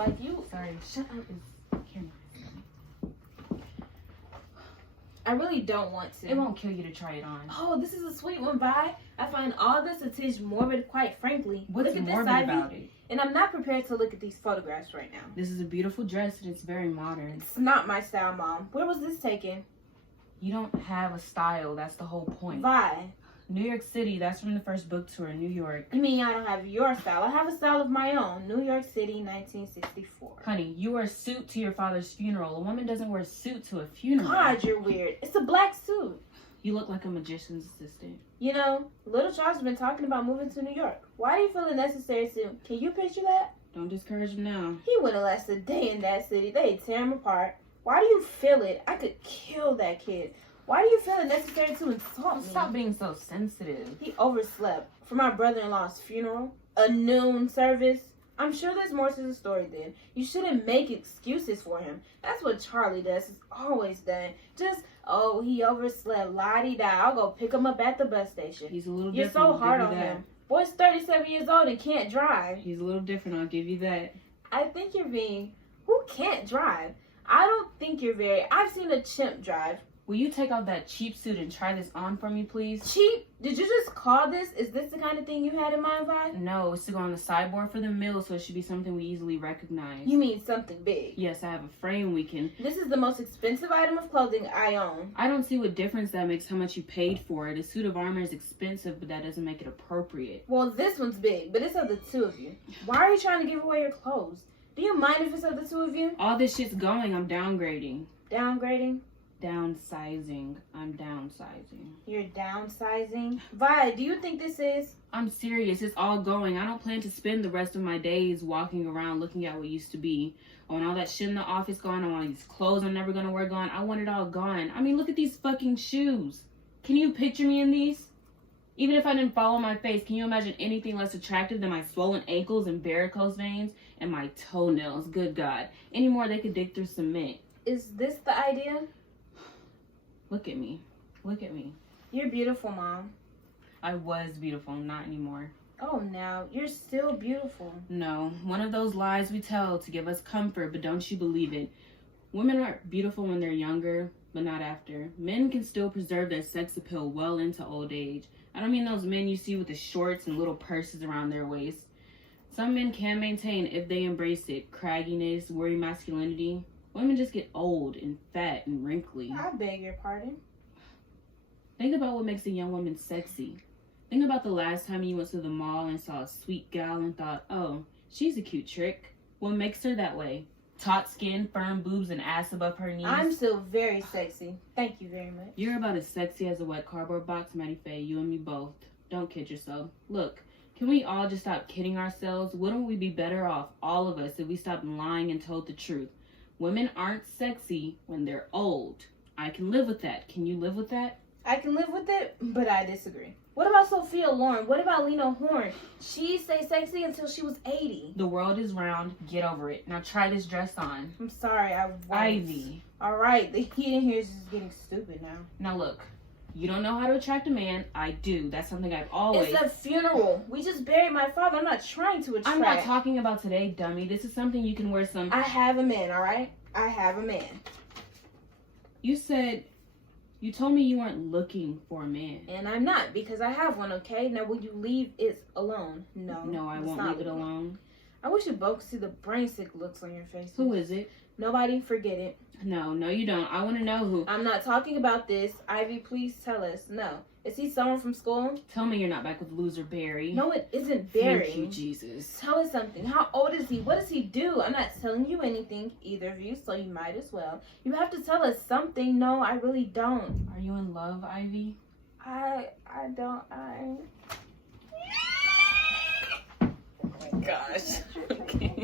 Like you. Sorry, shut up. It's camera. I really don't want to. It won't kill you to try it on. Oh, this is a sweet one, Vi. I find all this a tinge morbid, quite frankly. What's Look at morbid this, Ivy. about it? And I'm not prepared to look at these photographs right now. This is a beautiful dress and it's very modern. It's not my style, Mom. Where was this taken? You don't have a style. That's the whole point. Vi. New York City. That's from the first book tour in New York. You mean I don't have your style? I have a style of my own. New York City, 1964. Honey, you wear a suit to your father's funeral. A woman doesn't wear a suit to a funeral. God, you're weird. It's a black suit. You look like a magician's assistant. You know, Little Charles has been talking about moving to New York. Why do you feel it necessary to? Can you picture that? Don't discourage him now. He wouldn't last a day in that city. They'd tear him apart. Why do you feel it? I could kill that kid. Why do you feel it necessary to insult me? Stop being so sensitive. He overslept for my brother-in-law's funeral. A noon service. I'm sure there's more to the story then. You shouldn't make excuses for him. That's what Charlie does. He's always done. Just, oh, he overslept. La-di-da. I'll go pick him up at the bus station. He's a little You're different. so I'll hard give on you that. him. Boy's 37 years old and can't drive. He's a little different. I'll give you that. I think you're being... Who can't drive? I don't think you're very... I've seen a chimp drive. Will you take off that cheap suit and try this on for me, please? Cheap? Did you just call this? Is this the kind of thing you had in mind, Vi? No, it's to go on the sideboard for the meal, so it should be something we easily recognize. You mean something big? Yes, I have a frame we can... This is the most expensive item of clothing I own. I don't see what difference that makes how much you paid for it. A suit of armor is expensive, but that doesn't make it appropriate. Well, this one's big, but it's of the two of you. Why are you trying to give away your clothes? Do you mind if it's of the two of you? All this shit's going. I'm downgrading. Downgrading? Downsizing. I'm downsizing. You're downsizing? Vi, do you think this is? I'm serious. It's all going. I don't plan to spend the rest of my days walking around looking at what used to be. I want all that shit in the office gone. I want these clothes I'm never going to wear gone. I want it all gone. I mean, look at these fucking shoes. Can you picture me in these? Even if I didn't follow my face, can you imagine anything less attractive than my swollen ankles and varicose veins and my toenails? Good God. Any more they could dig through cement. Is this the idea? Look at me. Look at me. You're beautiful, Mom. I was beautiful, not anymore. Oh, now, you're still beautiful. No, one of those lies we tell to give us comfort, but don't you believe it. Women are beautiful when they're younger, but not after. Men can still preserve their sex appeal well into old age. I don't mean those men you see with the shorts and little purses around their waist. Some men can maintain if they embrace it. Cragginess, worry masculinity. Women just get old and fat and wrinkly. I beg your pardon. Think about what makes a young woman sexy. Think about the last time you went to the mall and saw a sweet gal and thought, oh, she's a cute trick. What makes her that way? Taut skin, firm boobs, and ass above her knees. I'm still very sexy. Thank you very much. You're about as sexy as a wet cardboard box, Maddie Faye. You and me both. Don't kid yourself. Look, can we all just stop kidding ourselves? Wouldn't we be better off, all of us, if we stopped lying and told the truth? Women aren't sexy when they're old. I can live with that. Can you live with that? I can live with it, but I disagree. What about Sophia Loren? What about Lena Horne? She stayed sexy until she was 80. The world is round. Get over it. Now try this dress on. I'm sorry, I won't. Ivy. All right, the heat in here is just getting stupid now. Now look, you don't know how to attract a man. I do. That's something I've always... It's a funeral. We just buried my father. I'm not trying to attract. I'm not talking about today, dummy. This is something you can wear some... I have a man, all right? I have a man. You told me you weren't looking for a man. And I'm not, because I have one, okay? Now, will you leave it alone? No. No, I it's won't not leave it leaving. alone. I wish you both could see the brain sick looks on your faces. Who is it? Nobody, forget it. No, you don't. I want to know who. I'm not talking about this. Ivy, please tell us. No. Is he someone from school? Tell me you're not back with loser Barry. No, it isn't Barry. Thank you, Jesus. Tell us something. How old is he? What does he do? I'm not telling you anything, either of you, so you might as well. You have to tell us something. No, I really don't. Are you in love, Ivy? I don't. Oh my gosh. Okay.